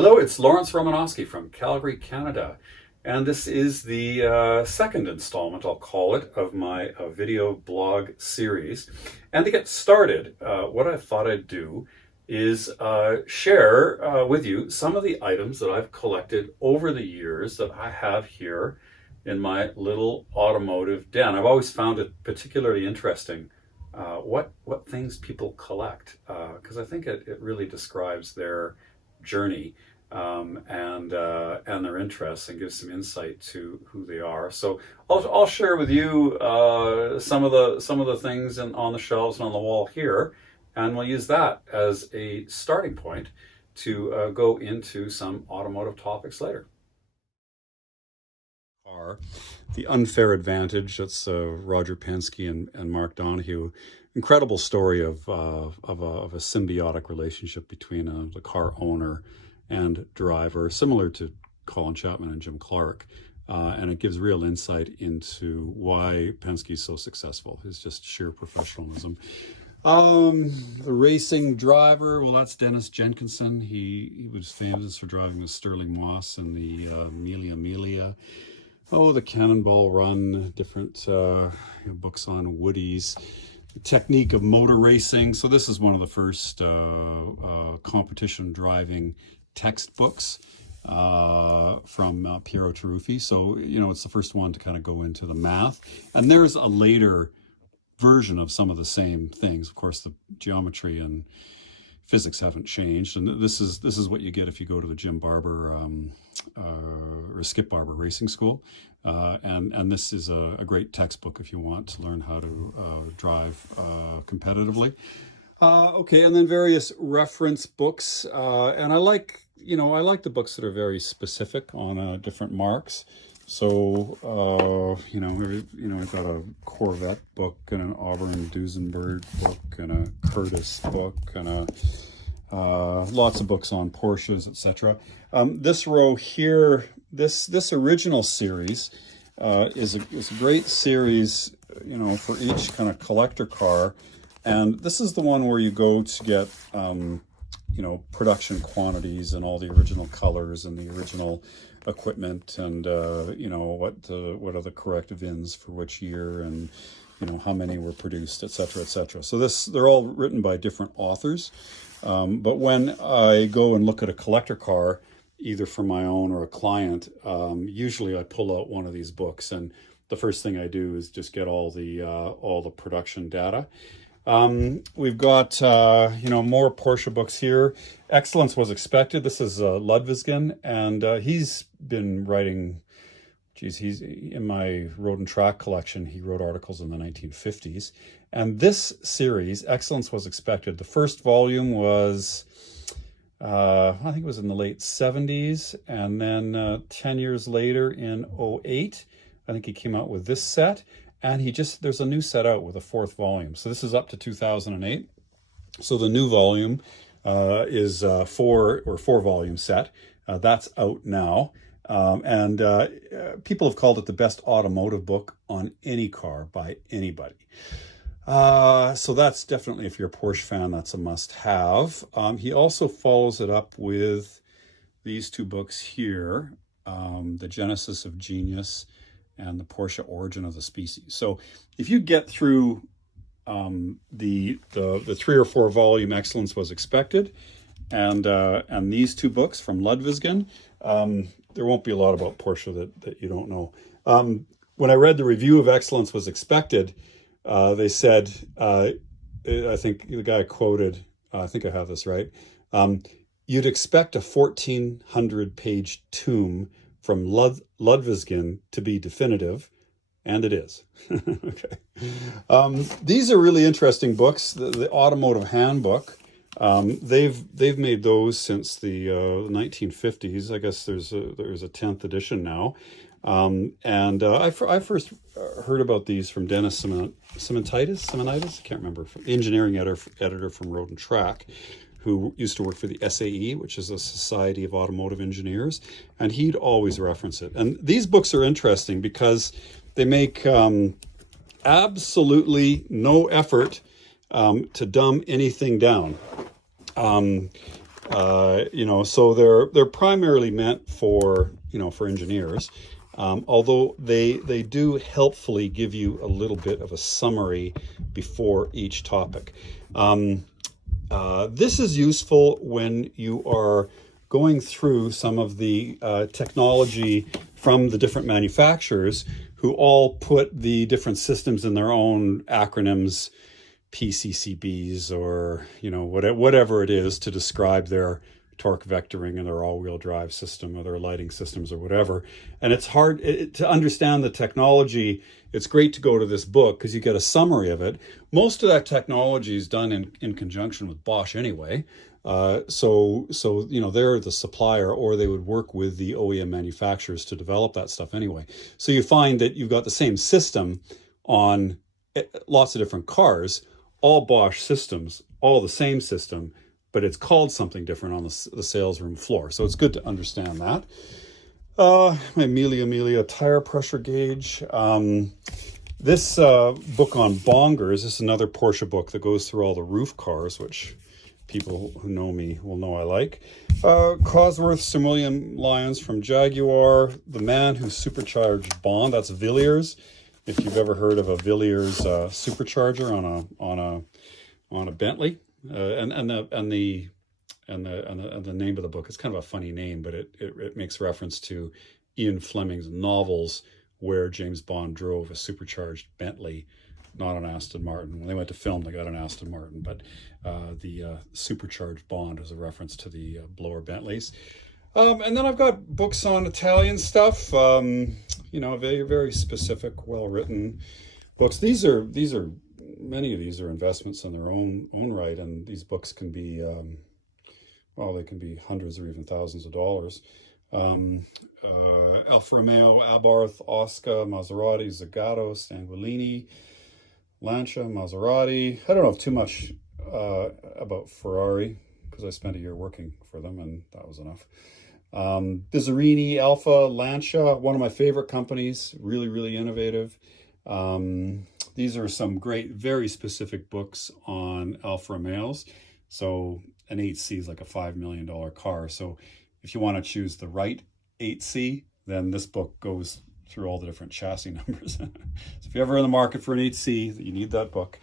Hello, it's Romanosky from Calgary, Canada, and this is the second installment, I'll call it, of my video blog series. And to get started, what I thought I'd do is share with you some of the items that I've collected over the years that I have here in my little automotive den. I've always found it particularly interesting what things people collect, because I think it really describes their journey and their interests and gives some insight to who they are. So I'll share with you some of the things on the shelves and on the wall here, and we'll use that as a starting point to go into some automotive topics later. The Unfair Advantage, that's Roger Penske and Mark Donohue. Incredible story of a symbiotic relationship between the car owner and driver, similar to Colin Chapman and Jim Clark. And it gives real insight into why Penske's so successful. It's just sheer professionalism. The racing driver, well, that's Dennis Jenkinson. He was famous for driving with Sterling Moss in the Amelia. Oh, the Cannonball Run, different books on Woodies, the technique of motor racing. So this is one of the first competition driving textbooks from Piero Taruffi. So, it's the first one to kind of go into the math. And there's a later version of some of the same things. Of course, the geometry and physics haven't changed, and this is what you get if you go to the Jim Barber or Skip Barber Racing School, and this is a great textbook if you want to learn how to drive competitively. Okay, and then various reference books, and I like the books that are very specific on different marks. So, I've got a Corvette book and an Auburn Duesenberg book and a Curtis book and lots of books on Porsches, etc. This row here, this original series is a great series, for each kind of collector car. And this is the one where you go to get, production quantities and all the original colors and the original equipment and what are the corrective ins for which year and how many were produced, etc., etc. So they're all written by different authors, but when I go and look at a collector car, either for my own or a client, usually I pull out one of these books, and the first thing I do is just get all the production data. We've got, more Porsche books here. Excellence Was Expected. This is Ludwigsgen, and he's been writing, he's in my Road and Track collection. He wrote articles in the 1950s. And this series, Excellence Was Expected, the first volume was, I think it was in the late 70s. And then 10 years later in 2008, I think he came out with this set. And there's a new set out with a fourth volume. So this is up to 2008. So the new volume is four volume set. That's out now. And people have called it the best automotive book on any car by anybody. So that's definitely, if you're a Porsche fan, that's a must have. He also follows it up with these two books here, The Genesis of Genius and the Porsche Origin of the Species. So if you get through the 3 or 4 volume Excellence Was Expected and these two books from Ludwigsgen, there won't be a lot about Porsche that you don't know. When I read the review of Excellence Was Expected, they said, I think the guy quoted, I think I have this right, you'd expect a 1,400-page tome from Ludwigsgen to be definitive, and it is. Okay. These are really interesting books. The Automotive Handbook. They've made those since the 1950s. I guess there's a 10th edition now. I first heard about these from Dennis Simonitis. I can't remember. Engineering editor from Road and Track, who used to work for the SAE, which is a Society of Automotive Engineers, and he'd always reference it. And these books are interesting because they make absolutely no effort to dumb anything down. So they're primarily meant for, for engineers. Although they do helpfully give you a little bit of a summary before each topic. This is useful when you are going through some of the technology from the different manufacturers, who all put the different systems in their own acronyms, PCCBs, or whatever it is, to describe their torque vectoring and their all-wheel drive system or their lighting systems or whatever. And it's hard to understand the technology. It's great to go to this book because you get a summary of it. Most of that technology is done in conjunction with Bosch anyway. So they're the supplier, or they would work with the OEM manufacturers to develop that stuff anyway. So you find that you've got the same system on lots of different cars, all Bosch systems, all the same system, but it's called something different on the sales room floor. So it's good to understand that. My Amelia tire pressure gauge. This book on bongers is another Porsche book that goes through all the roof cars, which people who know me will know I like. Cosworth Sir-William Lyons from Jaguar. The Man Who Supercharged Bond. That's Villiers. If you've ever heard of a Villiers supercharger on a Bentley, and the name of the book, it's kind of a funny name, but it makes reference to Ian Fleming's novels where James Bond drove a supercharged Bentley, not an Aston Martin. When they went to film, they got an Aston Martin, but the supercharged Bond is a reference to the blower Bentleys. And then I've got books on Italian stuff, very, very specific, well-written books. Many of these are investments in their own right, and these books can be, they can be hundreds or even thousands of dollars. Alfa Romeo, Abarth, Oscar, Maserati, Zagato, Sanguilini, Lancia, Maserati. I don't know too much about Ferrari because I spent a year working for them, and that was enough. Bizzarini, Alfa, Lancia, one of my favorite companies, really, really innovative. These are some great, very specific books on Alfa Romeos. So an 8C is like a $5 million car. So if you want to choose the right 8C, then this book goes through all the different chassis numbers. So if you're ever in the market for an 8C, you need that book.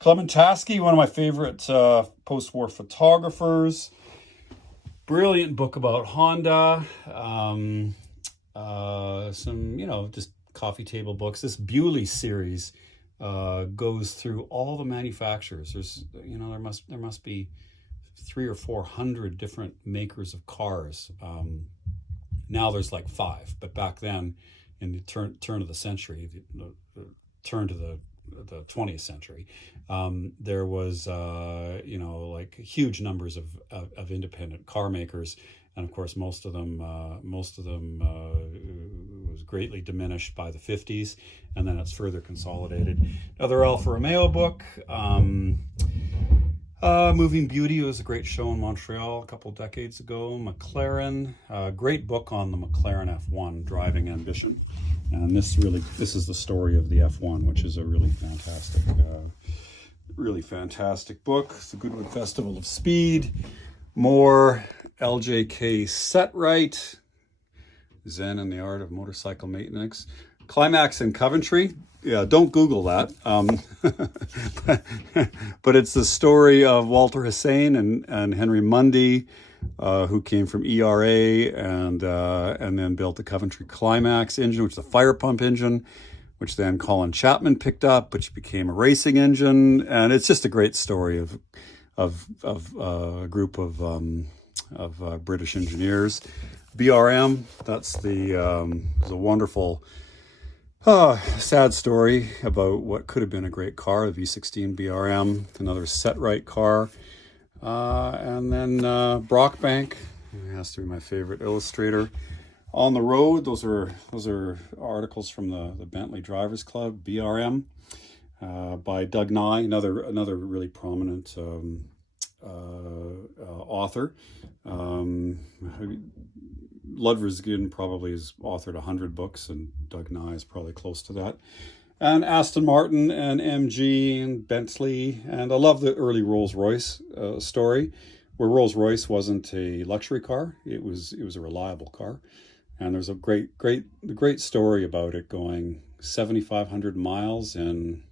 Clementasky, one of my favorite post-war photographers. Brilliant book about Honda. Some, just coffee table books. This Bewley series goes through all the manufacturers. There's, there must be 300 or 400 different makers of cars. Now there's like 5, but back then, in the turn of the century, the turn to the 20th century, there was like huge numbers of independent car makers, and of course most of them was greatly diminished by the 50s, and then it's further consolidated. Another Alfa Romeo book, Moving Beauty, was a great show in Montreal a couple decades ago. McLaren, great book on the McLaren F1 driving ambition. And this is the story of the F1, which is a really fantastic book. It's the Goodwood Festival of Speed. More LJK Setright, Zen and the Art of Motorcycle Maintenance. Climax in Coventry. Yeah, don't Google that. But it's the story of Walter Hussein and Henry Mundy, who came from ERA and then built the Coventry Climax engine, which is a fire pump engine, which then Colin Chapman picked up, which became a racing engine. And it's just a great story of a group of British engineers. BRM, that's the wonderful sad story about what could have been a great car, the V16 BRM, another Setright car. And then Brockbank, he has to be my favorite illustrator. On the Road, those are articles from the Bentley Drivers Club, BRM, by Doug Nye, another really prominent author. Ludwigsen probably has authored 100 books, and Doug Nye is probably close to that. And Aston Martin and MG and Bentley. And I love the early Rolls-Royce story, where Rolls-Royce wasn't a luxury car, it was a reliable car. And there's a great story about it going 7,500 miles in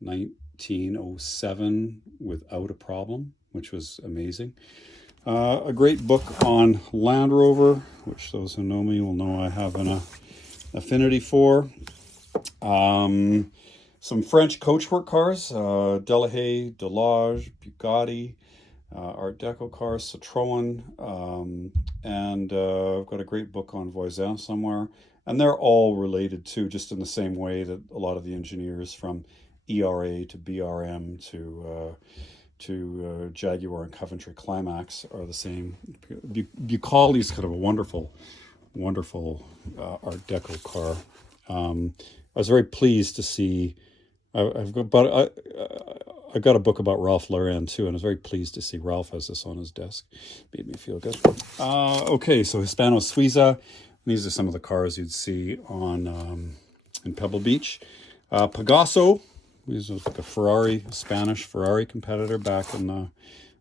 1907 without a problem, which was amazing. A great book on Land Rover, which those who know me will know I have an affinity for. Some French coachwork cars, Delahaye, Delage, Bugatti, Art Deco cars, Citroën, and I've got a great book on Voisin somewhere. And they're all related too, just in the same way that a lot of the engineers from ERA to BRM to Jaguar and Coventry Climax are the same. Bucoli's kind of a wonderful Art Deco car. I was very pleased to see. I got a book about Ralph Lauren too, and I was very pleased to see Ralph has this on his desk. Made me feel good. Okay, so Hispano Suiza. These are some of the cars you'd see on in Pebble Beach. Pegaso. These was like a Spanish Ferrari competitor back in the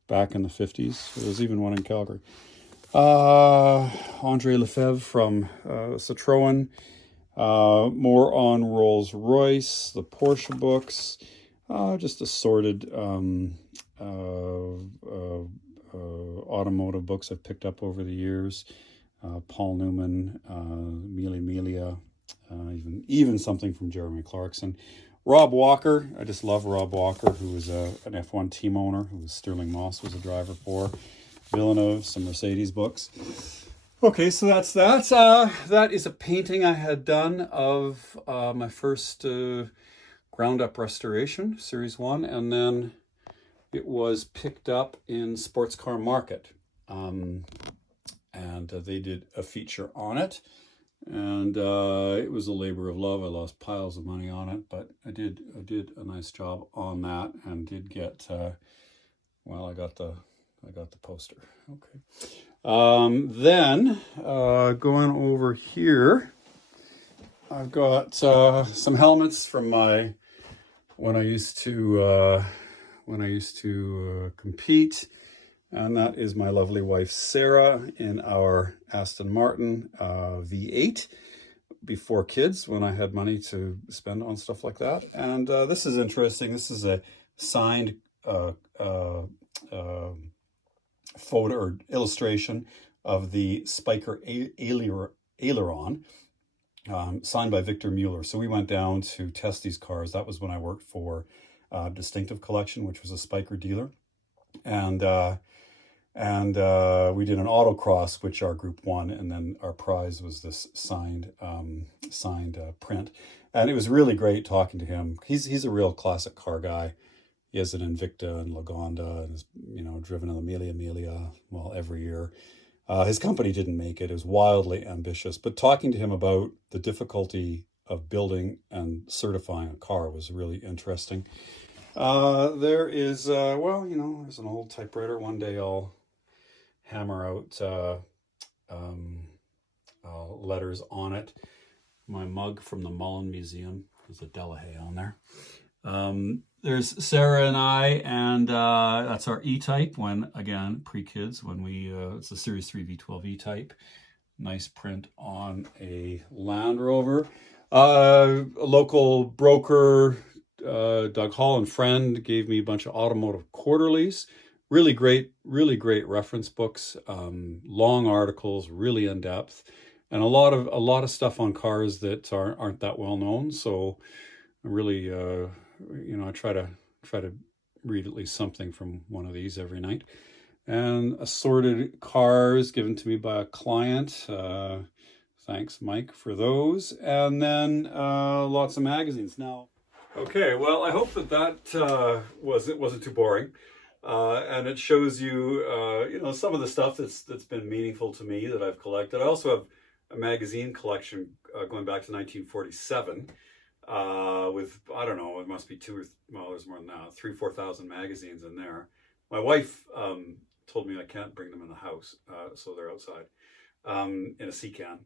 50s. There was even one in Calgary. Andre Lefebvre from Citroën. More on Rolls-Royce, the Porsche books, just assorted automotive books I've picked up over the years. Paul Newman, Melia, even something from Jeremy Clarkson. Rob Walker, I just love Rob Walker, who was an F1 team owner, who Sterling Moss was a driver for. Villeneuve, some Mercedes books. Okay, so that's that. That is a painting I had done of my first ground-up restoration, Series 1, and then it was picked up in Sports Car Market. And they did a feature on it, and it was a labor of love. I lost piles of money on it, but I did a nice job on that, and did get well, I got the poster. Okay. Then going over here, I've got some helmets from when I used to compete, and that is my lovely wife Sarah in our Aston Martin V8 before kids, when I had money to spend on stuff like that. And this is interesting. This is a signed photo or illustration of the Spiker aileron, signed by Victor Mueller. So we went down to test these cars. That was when I worked for Distinctive Collection, which was a Spiker dealer, and we did an autocross, which our group won, and then our prize was this signed print. And it was really great talking to him. He's a real classic car guy. He has an Invicta and Lagonda, and has, driven an Amelia, well, every year. His company didn't make it. It was wildly ambitious. But talking to him about the difficulty of building and certifying a car was really interesting. There is, there's an old typewriter. One day I'll hammer out letters on it. My mug from the Mullen Museum. There's a Delahaye on there. There's Sarah and I, and that's our E-Type, when, again, pre-kids, when it's a Series 3 V12 E-Type. Nice print on a Land Rover. A local broker, Doug Hall and Friend, gave me a bunch of automotive quarterlies. Really great reference books, long articles, really in depth, and a lot of stuff on cars that aren't that well known. So I really, I try to read at least something from one of these every night. And assorted cars given to me by a client. Thanks, Mike, for those. And then lots of magazines. Now, okay, well, I hope that wasn't too boring. And it shows you, some of the stuff that's been meaningful to me that I've collected. I also have a magazine collection going back to 1947 with, I don't know, it must be there's more than that, 3,000-4,000 magazines in there. My wife told me I can't bring them in the house, so they're outside in a sea can.